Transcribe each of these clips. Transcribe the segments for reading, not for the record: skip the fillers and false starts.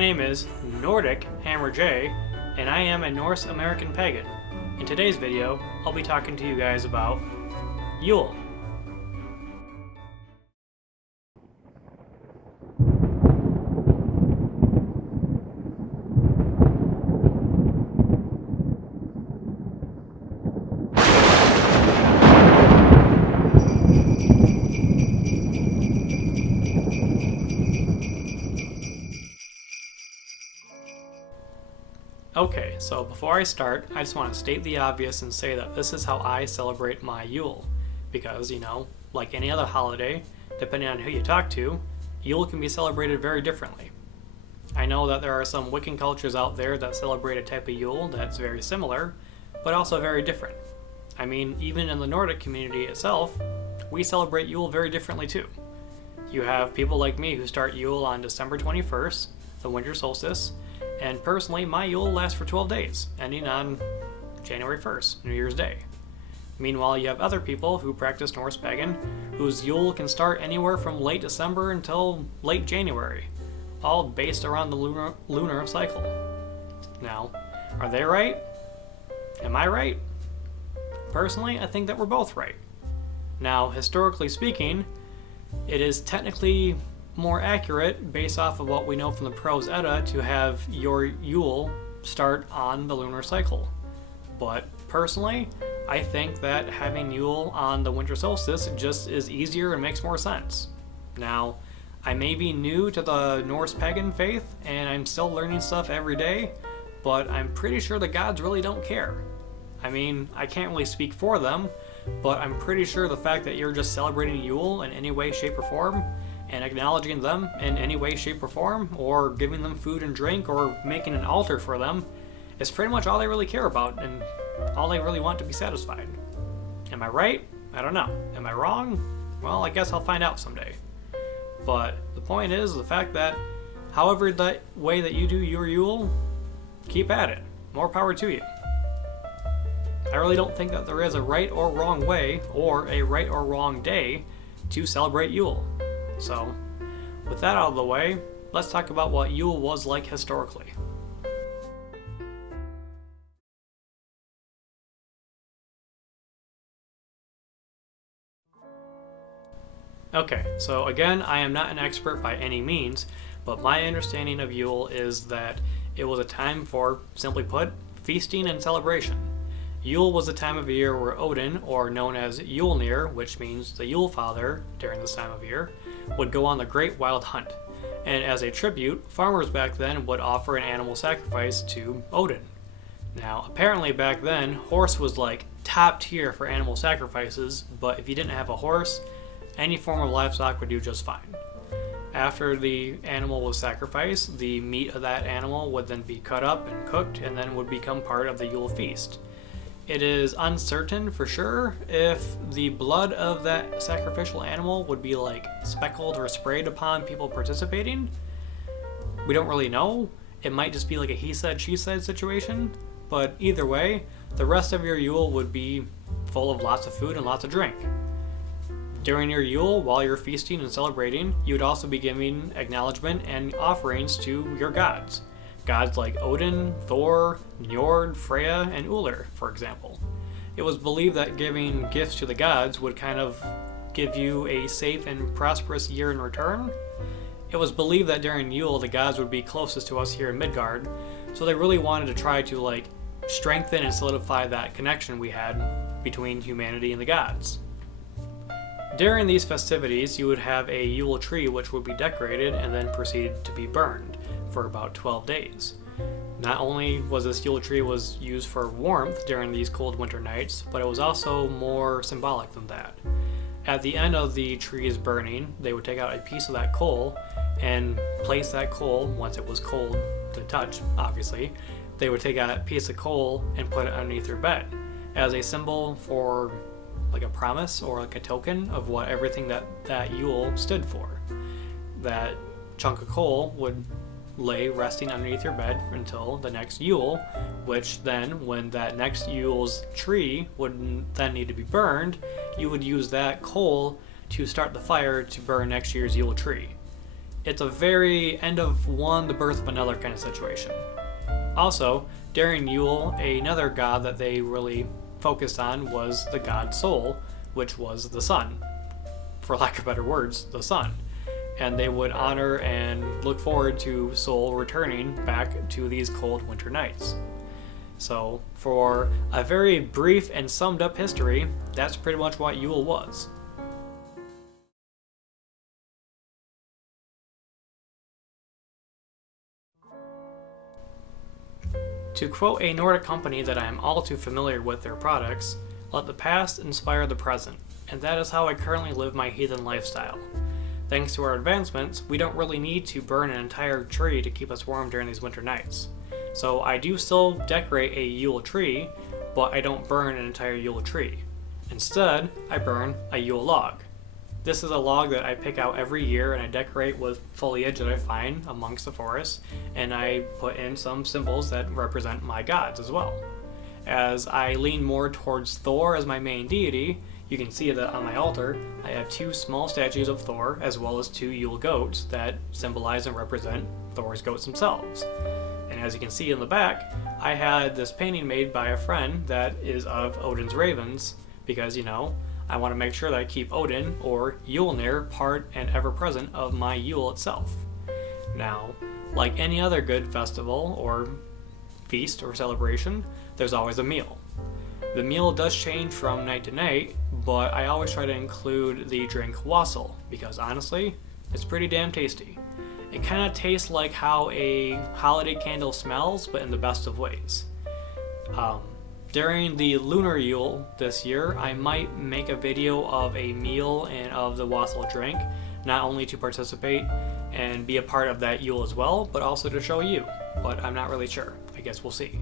My name is Nordic HammerJ, and I am a Norse American pagan. In today's video, I'll be talking to you guys about Yule. Okay, so before I start, I just want to state the obvious and say that this is how I celebrate my Yule. Because, like any other holiday, depending on who you talk to, Yule can be celebrated very differently. I know that there are some Wiccan cultures out there that celebrate a type of Yule that's very similar, but also very different. I mean, even in the Nordic community itself, we celebrate Yule very differently too. You have people like me who start Yule on December 21st, the winter solstice, and personally, my Yule lasts for 12 days, ending on January 1st, New Year's Day. Meanwhile, you have other people who practice Norse pagan, whose Yule can start anywhere from late December until late January, all based around the lunar cycle. Now, are they right? Am I right? Personally, I think that we're both right. Now, historically speaking, it is technically more accurate, based off of what we know from the Prose Edda, to have your Yule start on the lunar cycle. But personally, I think that having Yule on the winter solstice just is easier and makes more sense. Now, I may be new to the Norse pagan faith, and I'm still learning stuff every day, but I'm pretty sure the gods really don't care. I mean, I can't really speak for them, but I'm pretty sure the fact that you're just celebrating Yule in any way, shape, or form, and acknowledging them in any way, shape, or form, or giving them food and drink, or making an altar for them, is pretty much all they really care about, and all they really want to be satisfied. Am I right? I don't know. Am I wrong? Well, I guess I'll find out someday. But the point is the fact that however that way that you do your Yule, keep at it. More power to you. I really don't think that there is a right or wrong way, or a right or wrong day, to celebrate Yule. So, with that out of the way, let's talk about what Yule was like historically. Okay, so again, I am not an expert by any means, but my understanding of Yule is that it was a time for, simply put, feasting and celebration. Yule was a time of year where Odin, or known as Yulnir, which means the Yule Father during this time of year, would go on the Great Wild Hunt. And as a tribute, farmers back then would offer an animal sacrifice to Odin. Now, apparently back then, horse was like top tier for animal sacrifices, but if you didn't have a horse, any form of livestock would do just fine. After the animal was sacrificed, the meat of that animal would then be cut up and cooked, and then would become part of the Yule feast. It is uncertain for sure if the blood of that sacrificial animal would be like speckled or sprayed upon people participating. We don't really know. It might just be like a he said, she said situation. But either way, the rest of your Yule would be full of lots of food and lots of drink. During your Yule, while you're feasting and celebrating, you would also be giving acknowledgement and offerings to your gods. Gods like Odin, Thor, Njord, Freya, and Uller, for example. It was believed that giving gifts to the gods would kind of give you a safe and prosperous year in return. It was believed that during Yule, the gods would be closest to us here in Midgard, so they really wanted to try to strengthen and solidify that connection we had between humanity and the gods. During these festivities, you would have a Yule tree which would be decorated and then proceed to be burned for about 12 days. Not only was this Yule tree was used for warmth during these cold winter nights, but it was also more symbolic than that. At the end of the tree's burning, they would take out a piece of that coal and place that coal, once it was cold to touch, obviously, they would take out a piece of coal and put it underneath their bed as a symbol for like a promise or like a token of what everything that Yule stood for. That chunk of coal would lay resting underneath your bed until the next Yule, which then, when that next Yule's tree would then need to be burned, you would use that coal to start the fire to burn next year's Yule tree. It's a very end of one, the birth of another kind of situation. Also, during Yule, another god that they really focused on was the god Sol, which was the sun. For lack of better words, the sun. And they would honor and look forward to Sol returning back to these cold winter nights. So, for a very brief and summed up history, that's pretty much what Yule was. To quote a Nordic company that I am all too familiar with their products, let the past inspire the present, and that is how I currently live my heathen lifestyle. Thanks to our advancements, we don't really need to burn an entire tree to keep us warm during these winter nights. So I do still decorate a Yule tree, but I don't burn an entire Yule tree. Instead, I burn a Yule log. This is a log that I pick out every year and I decorate with foliage that I find amongst the forest, and I put in some symbols that represent my gods as well. As I lean more towards Thor as my main deity, you can see that on my altar, I have 2 small statues of Thor as well as 2 Yule goats that symbolize and represent Thor's goats themselves. And as you can see in the back, I had this painting made by a friend that is of Odin's ravens, because, I want to make sure that I keep Odin, or Yulnir, part and ever present of my Yule itself. Now, like any other good festival or feast or celebration, there's always a meal. The meal does change from night to night, but I always try to include the drink wassail, because honestly, it's pretty damn tasty. It kind of tastes like how a holiday candle smells, but in the best of ways. During the Lunar Yule this year, I might make a video of a meal and of the wassail drink, not only to participate and be a part of that Yule as well, but also to show you. But I'm not really sure. I guess we'll see.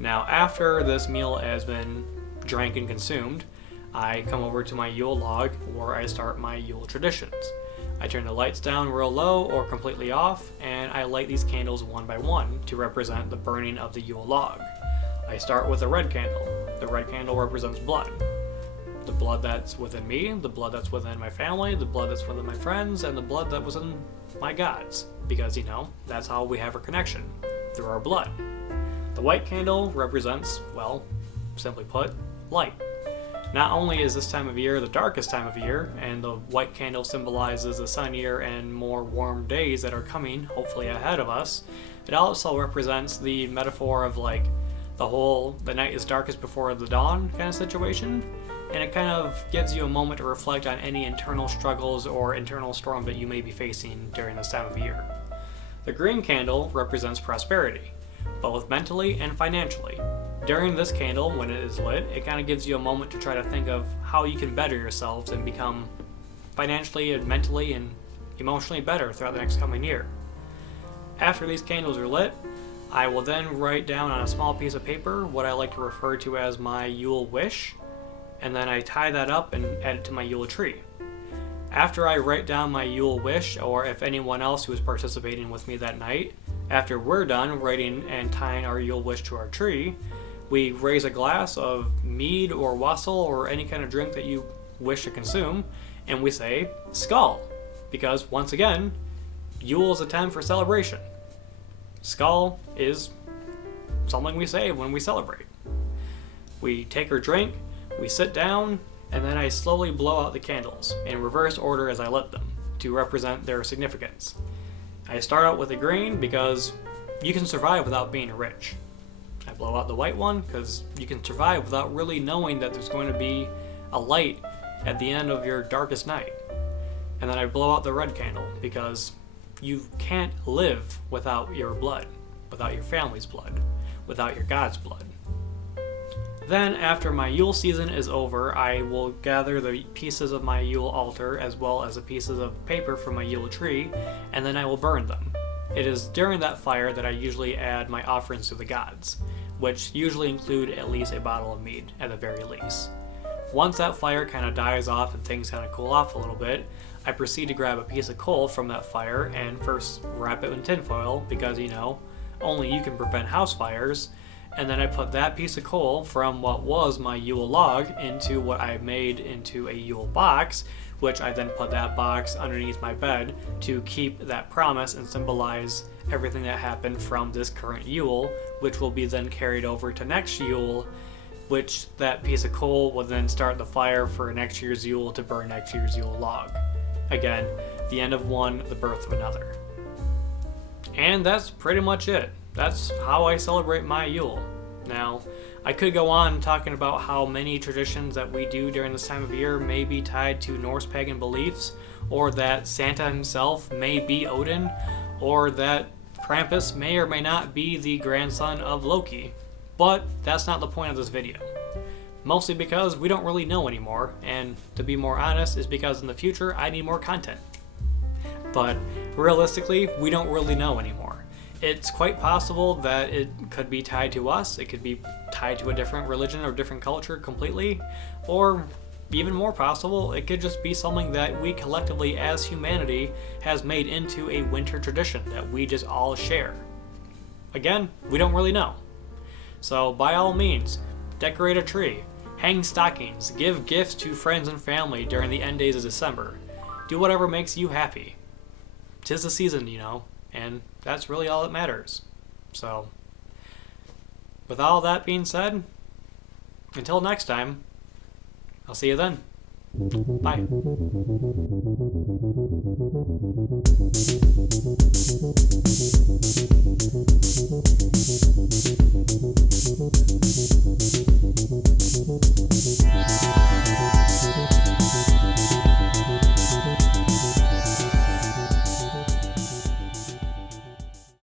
Now, after this meal has been drank and consumed, I come over to my Yule log where I start my Yule traditions. I turn the lights down real low or completely off, and I light these candles one by one to represent the burning of the Yule log. I start with a red candle. The red candle represents blood. The blood that's within me, the blood that's within my family, the blood that's within my friends, and the blood that was in my gods. Because, that's how we have our connection, through our blood. The white candle represents, well, simply put, light. Not only is this time of year the darkest time of year, and the white candle symbolizes the sunnier and more warm days that are coming, hopefully ahead of us, it also represents the metaphor of the night is darkest before the dawn kind of situation, and it kind of gives you a moment to reflect on any internal struggles or internal storm that you may be facing during this time of year. The green candle represents prosperity, both mentally and financially. During this candle, when it is lit, it kind of gives you a moment to try to think of how you can better yourselves and become financially and mentally and emotionally better throughout the next coming year. After these candles are lit, I will then write down on a small piece of paper what I like to refer to as my Yule wish, and then I tie that up and add it to my Yule tree. After I write down my Yule wish, or if anyone else who is participating with me that night, after we're done writing and tying our Yule wish to our tree, we raise a glass of mead or wassail or any kind of drink that you wish to consume, and we say, Skål! Because, once again, Yule is a time for celebration. Skål is something we say when we celebrate. We take our drink, we sit down, and then I slowly blow out the candles, in reverse order as I lit them, to represent their significance. I start out with the green because you can survive without being rich. I blow out the white one because you can survive without really knowing that there's going to be a light at the end of your darkest night. And then I blow out the red candle because you can't live without your blood, without your family's blood, without your God's blood. Then, after my Yule season is over, I will gather the pieces of my Yule altar as well as the pieces of paper from my Yule tree, and then I will burn them. It is during that fire that I usually add my offerings to the gods, which usually include at least a bottle of mead, at the very least. Once that fire kind of dies off and things kind of cool off a little bit, I proceed to grab a piece of coal from that fire and first wrap it in tinfoil because, only you can prevent house fires, and then I put that piece of coal from what was my Yule log into what I made into a Yule box, which I then put that box underneath my bed to keep that promise and symbolize everything that happened from this current Yule, which will be then carried over to next Yule, which that piece of coal will then start the fire for next year's Yule to burn next year's Yule log. Again, the end of one, the birth of another. And that's pretty much it. That's how I celebrate my Yule. Now, I could go on talking about how many traditions that we do during this time of year may be tied to Norse pagan beliefs, or that Santa himself may be Odin, or that Krampus may or may not be the grandson of Loki. But that's not the point of this video. Mostly because we don't really know anymore, and to be more honest, is because in the future I need more content. But realistically, we don't really know anymore. It's quite possible that it could be tied to us, it could be tied to a different religion or different culture completely, or even more possible, it could just be something that we collectively as humanity has made into a winter tradition that we just all share. Again, we don't really know. So by all means, decorate a tree, hang stockings, give gifts to friends and family during the end days of December. Do whatever makes you happy. 'Tis the season, you know, and that's really all that matters. So, with all that being said, until next time, I'll see you then. Bye.